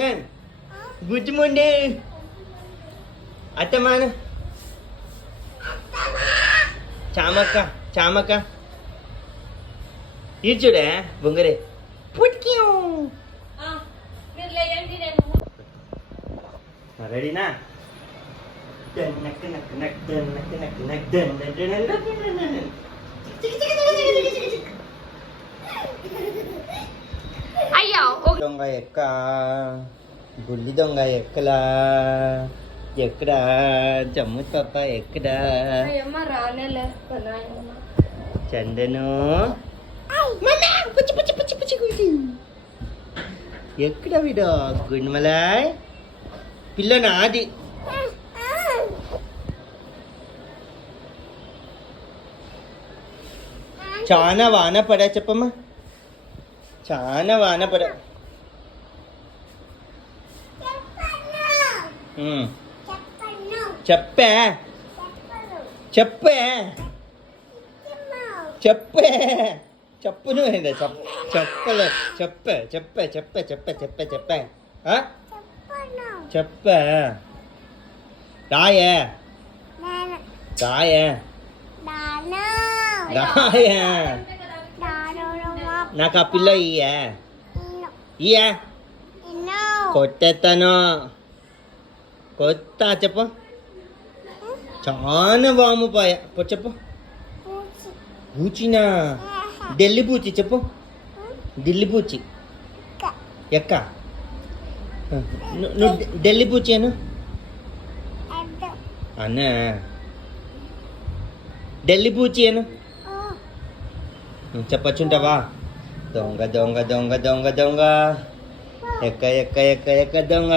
Good morning అత్తమాన చామక్క ఇది చూడే బొంగరే రెడీనా అయ్యో దొంగ ఎక్క బుల్లి దొంగ ఎక్కలా ఎక్కడా జమ్ము తప్ప ఎక్కడా చందను ఎక్కడ వీడు గుండమలాయ్ పిల్ల నాది చాలా వాన పడా చెప్పమ్మా చాలా వాన పడా చెప్పే చెప్పే చెప్పే చెప్పును ఏందా చెప్పలే చెప్పే చెప్పే చెప్పే చెప్పే చెప్పే చెప్పే చెప్పే రాయే రాయే రాయే నాకు ఆ పిల్ల ఇయ్యే ఇయ్యే కొట్టేస్తాను కొత్త చెప్పు చాలా వాము పోయా చెప్పు పూచినా ఢిల్లీ పూచి చెప్పు ఢిల్లీ పూచి ఎక్క నువ్వు ఢిల్లీ పూచి అను అన్నా ఢిల్లీ పూచి అను చెప్పచ్చుంటావా దొంగ దొంగ దొంగ దొంగ దొంగ ఎక్క ఎక్క ఎక్క ఎక్క దొంగ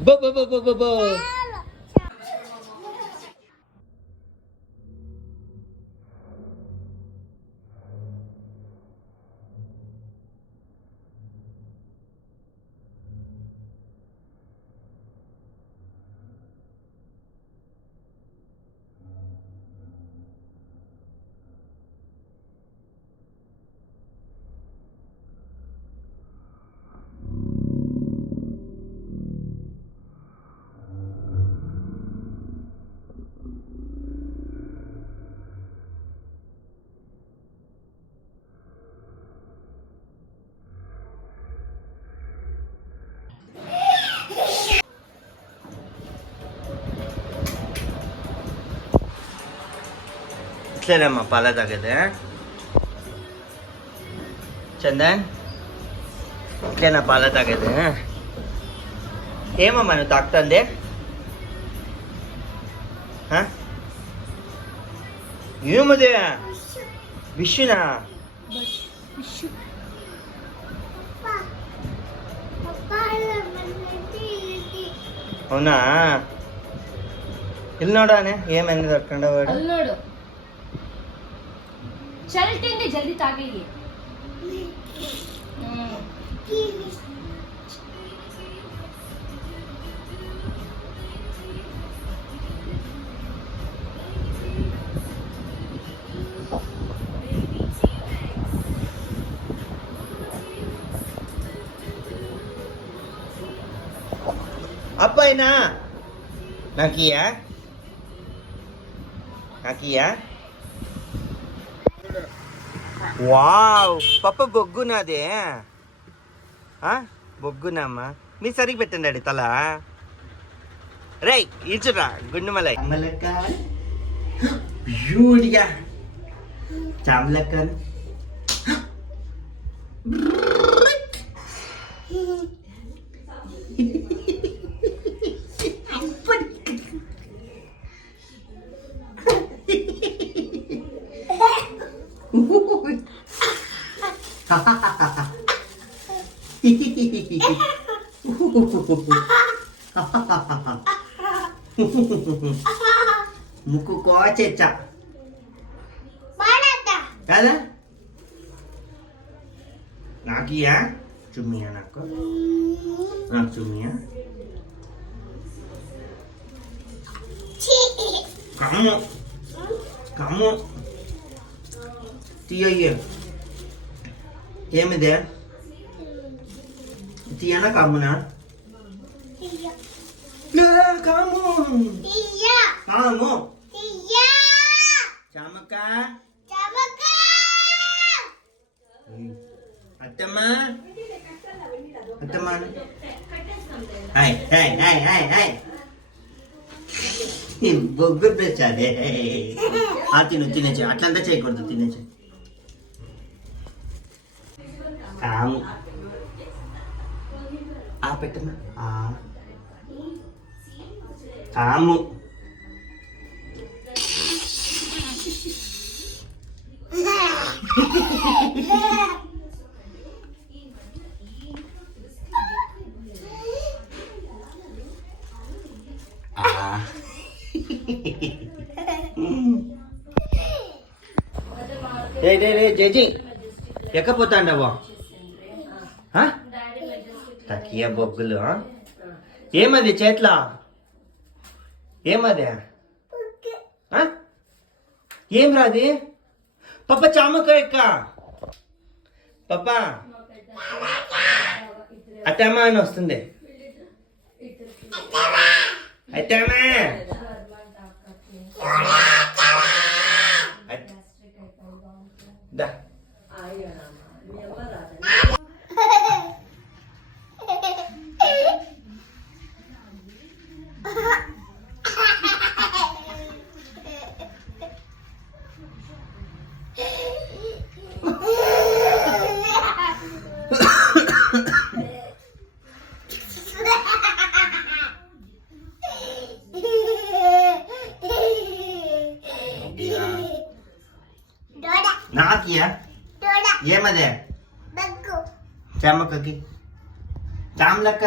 బో బో బో బో బో బో ఇట్లేనమ్మా పాల తాగేది చందన్ ఇట్లేనా పాల తాగేది ఏమమ్మా నువ్వు తాగుతుంది ఏమది విషునా అవునా ఇల్లున్నాడానే ఏమైంది దొరకండా వాడు चलते हैं जल्दी तागेगी అబ్బాయినా నాకియా నాకియా వావ్ పప్ప బొగ్గునాదే బొగ్గునమ్మా మీరు సరిగ్గా పెట్టండి అడి తల రై ఇచ్చురా గుండుమలై బ్యూటిగా చామలక్క ముక్కు కోచెచ్చా కదా నాకియా చుమ్మియా నాకు చుమ్మియా కమ్ము కమ్ము తీయ ఏమిదే తీయనా కామునా కాము కాము చామక్క అత్తమ్మ అత్తమ్మ hi hi hi hi hi బొగ్గు పెంచాలి తినచ్చు అట్లంతా చేయకూడదు తినచ్చు కాము పెట్టమ్మా కాము జేజీ ఎక్కపోతాండవా తకియ బొగ్గులు ఏమది చేట్లా ఏమది ఏం రాది పప్ప చామక ఎక్క పప్ప అత్తమ్మ అని వస్తుంది అత్తమ్మ దా నాకియా ఏమదే చామక్కకి చామలక్క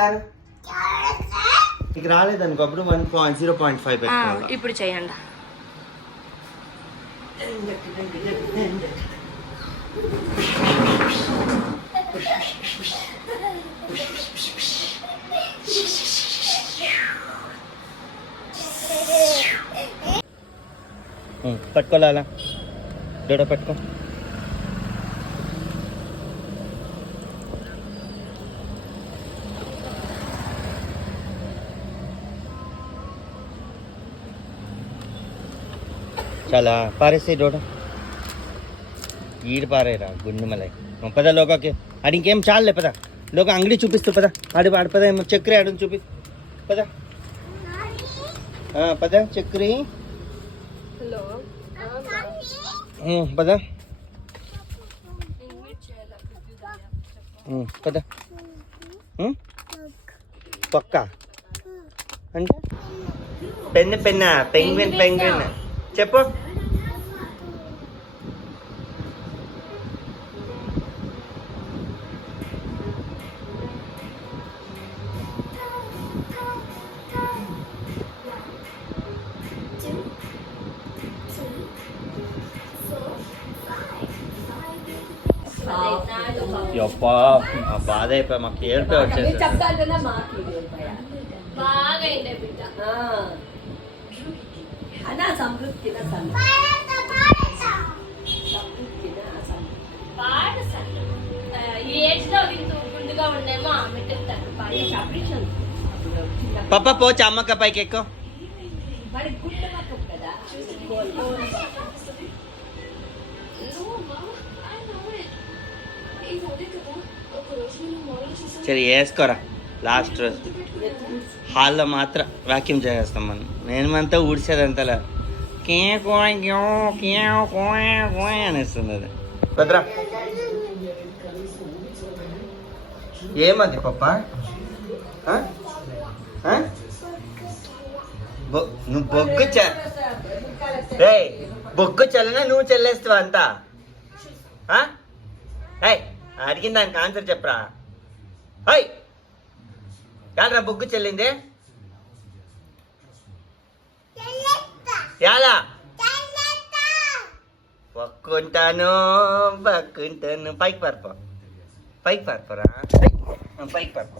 ఇక రాలేదనుకో అప్పుడు 0.5 పెట్టుకోవాలి ఇప్పుడు చేయండి పట్టుకోవాలా డోడ పట్టుకో చాలా పారేసే డోడ ఈడు పారేరా గుండు మలై పద లోకకి ఆడి ఇంకేం చాలులే పద లోక అంగడి చూపిస్తూ పద ఆడి ఆడి పద ఏమో చక్కెర ఆడని చూపి పద పద చక్కెర పద పద పక్క అంటే పెన్న పెంగ్విన్ చెప్పు యప్పా ఆ బాధ అయిపోయి మాకు ఏడుపే వచ్చేసి పప్ప పోచా అమ్మక్క పైకి ఎక్కువ సరే వేసుకోరా లాస్ట్ రోజు హాల్లో మాత్రం వ్యాక్యూమ్ చేసేస్తాం మనం నేనంతా ఊడిసేదంతలా అనేస్తుంది అది భద్రా ఏమది పప్ప నువ్వు బొగ్గు చల్లనా నువ్వు చెల్లేస్తావా అంతా అడిగిన దానికి ఆన్సర్ చెప్పరా హై యాదరా బొగ్గు చెల్లింది యాలా పక్కుంటాను పైకి పారిపోరా పైకి పారిపో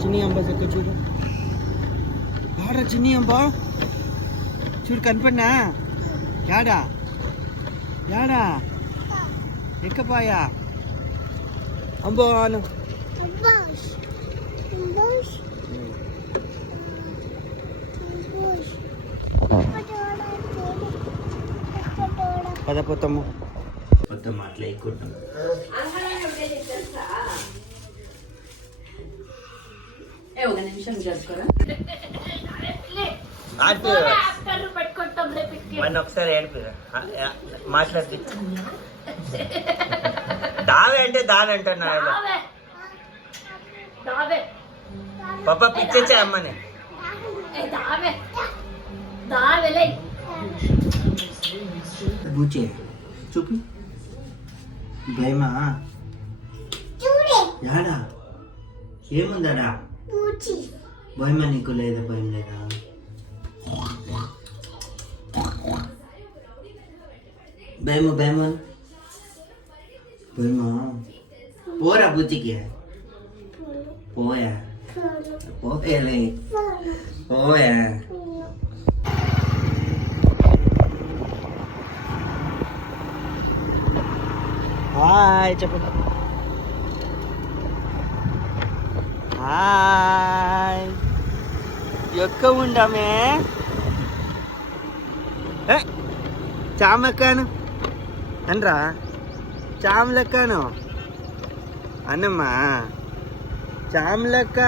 చిన్ని అంబ సెక్క చూడు యాడా చిన్ని అంబ చూడు కనపడినా యాడా ఎక్కపాయా అబ్బో అను పద పోతాము పోతాము అట్లా ఎక్కుంటాం ఒక నిమిషం చేసుకోరా మన ఒకసారి ఏడిపి మాట్లాడి దావే అంటే దాని అంటున్నా పాప పిచ్చే అమ్మని బూచే చూపి భయమా యాడా ఏముందాడా భయమా నీకు లేదా భయం లేదా భయమా భయమా భయమా పోరా బుచ్చికి పోయా పోయలే పోయా హాయ్ చెప్పు హాయ్ ఎక్క ఉండమే చామక్కాను అనరా చామలక్కాను అన్నమ్మా చామలక్క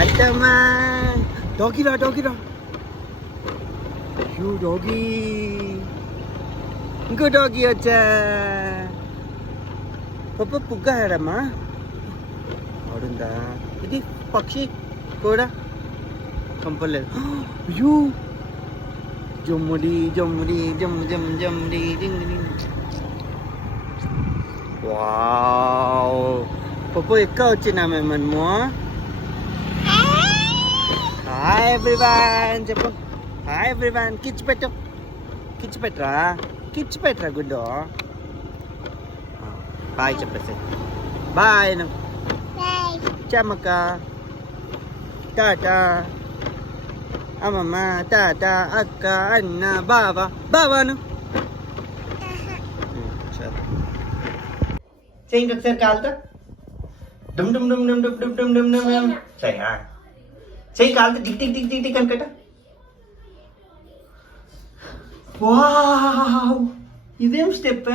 అత్తమ్మా డాగీరా డాగీరా డాగీ ఇంకో డాగీ వచ్చా పప్ప పుగ్గాడమ్మా ఆడుందా ఇది పక్షి కూడా కంపలేదు అయ్యో జమ్ముడి జమ్ముడి జమ్ జమ్ జమ్ముడి జింగిడి వావ్ పప్పు ఎక్క వచ్చినామే మనము హాయ్ ఎవ్రీవన్ చెప్పు హాయ్ ఎవ్రీవన్ కిచ్ పెట్టరా గుడ్డు బాయ్ చెప్పేసి బాయ్ చమ్మక్క టాటా అమ్మమ్మ తాత అక్క అన్న బావాను చెయ్యి ఇంకొకసారి కాలుతా డుమ్ డుమ్ డుమ్ డుమ్ డుమ్ డుమ్ డుమ్ డుమ్ డుమ్ చెయ్యి కాలుతా టిక్ టిక్ టిక్ టిక్ టిక్ అనుకట వావ్ ఇదేం స్టెప్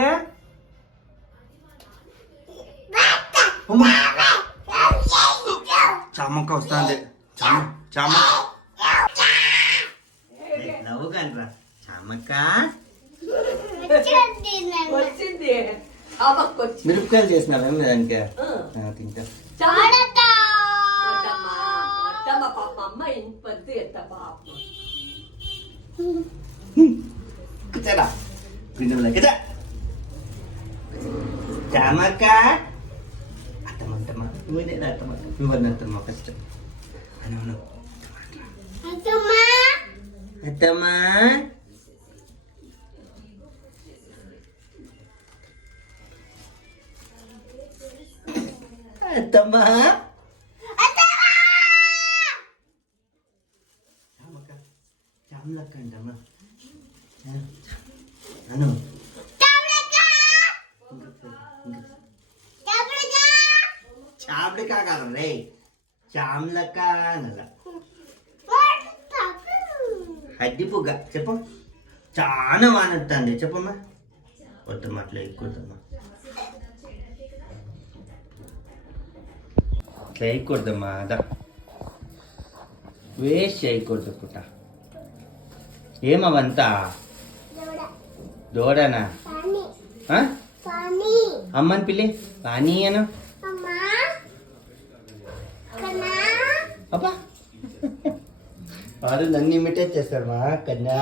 చామక్క వస్తుంది చామ నవ్వు కానరా చామక్క మిరపకాయలు చేసినావేం దానికి తింటా కూర్చోరా కదా చామక్క అత్తమ్మ అత్తమ్మ ఫస్ట్ అను అత్తమ్మా అత్తమ్మా చామలక్క అంటమ్మా అను చాపడికా కాదు రే చామలక్క అనలా హడ్డి పుగ్గ చెప్పు చాలా వానొస్తుంది చెప్పమ్మా వద్దమ్మా అట్లా ఎక్కువద్దమ్మా అట్లా వేయకూడదమ్మా అదా వేస్ట్ చేయకూడదు పుట్ట ఏమవంతా దూడనా అమ్మని పిల్లి పానీ అను అబ్బా వాడు నన్ను ఇమిటేట్ చేస్తారు మా కన్నా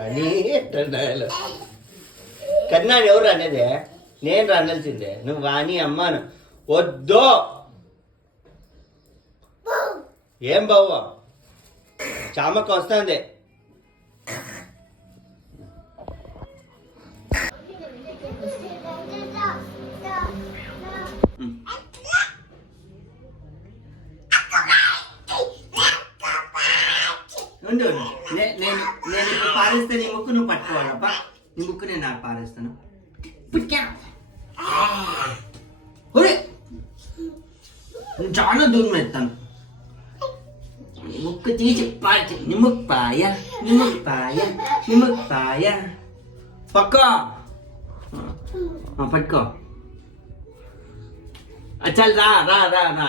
అని కన్నా ఎవరు అనేదే నేను రానాల్సిందే నువ్వు వాణి అమ్మాను వద్దు ఏం బావ చామక్క వస్తుంది ఉండు నేను పారేస్తే నీ ముక్కు నువ్వు పట్టుకోవాలప్ప. నీ ముక్కు నేను నాకు పారేస్తాను. పుట్కా. ఒరే నేను చాలా దూరం ఎత్తాను. ముక్కు తీసి పాచి నిమ్మకాయ నిమ్మకాయ నిమ్మకాయ పక్కో పట్టుకో. చల్ రా రా రా రా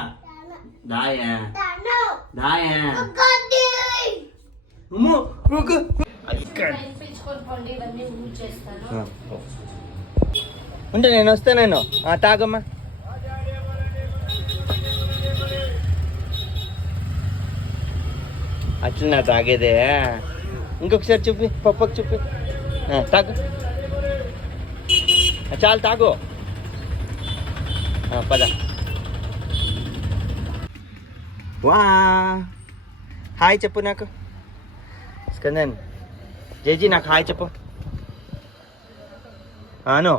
దాయా దాయా ఉంటే నేను వస్తాను. తాగమ్మా. అట్లా తాగేదే. ఇంకొకసారి చూపి, పప్పకు చూపి. తాగు. చాలు తాగు. పద. వా హాయ్ చెప్పు నాకు. స్కందన్ జేజీ నాకు హాయ్ చెప్పు. అను